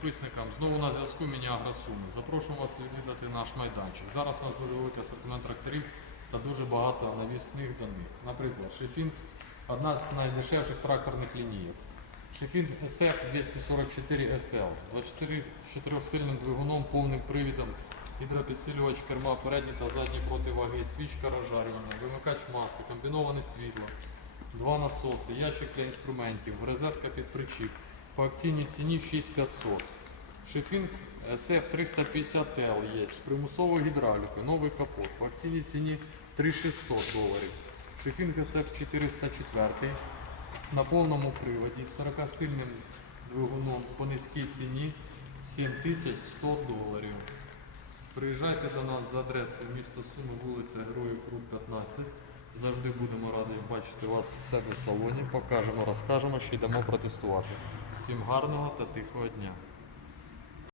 підписникам. Знову на зв'язку мені Агросуми. Запрошуємо вас відвідати наш майданчик. Зараз у нас дуже великий асортимент тракторів та дуже багато навісних до них. Наприклад, Шефінг одна з найдешевших тракторних лінійок. Шефінг SF 244 SL, 24 4-сильним двигуном, повним привідом, гідропідсилювач керма, передні та задні противаги, свічка розжарювана, вимикач маси, комбіноване світло, два насоси, ящик для інструментів, розетка під причіп. По акційній ціні 6500. Шефінг SF 350L є з примусовою гідравлікою, новий капот. По акційній ціні 3600 доларів. Шефінг SF 404 на повному приводі з 40-сильним двигуном по низькій ціні 7100 доларів. Приїжджайте до нас за адресою міста Суми, вулиця Героїв Крут 15. Завжди будемо раді бачити вас в себе в салоні. Покажемо, розкажемо, що йдемо протестувати. Всім гарного та тихого дня.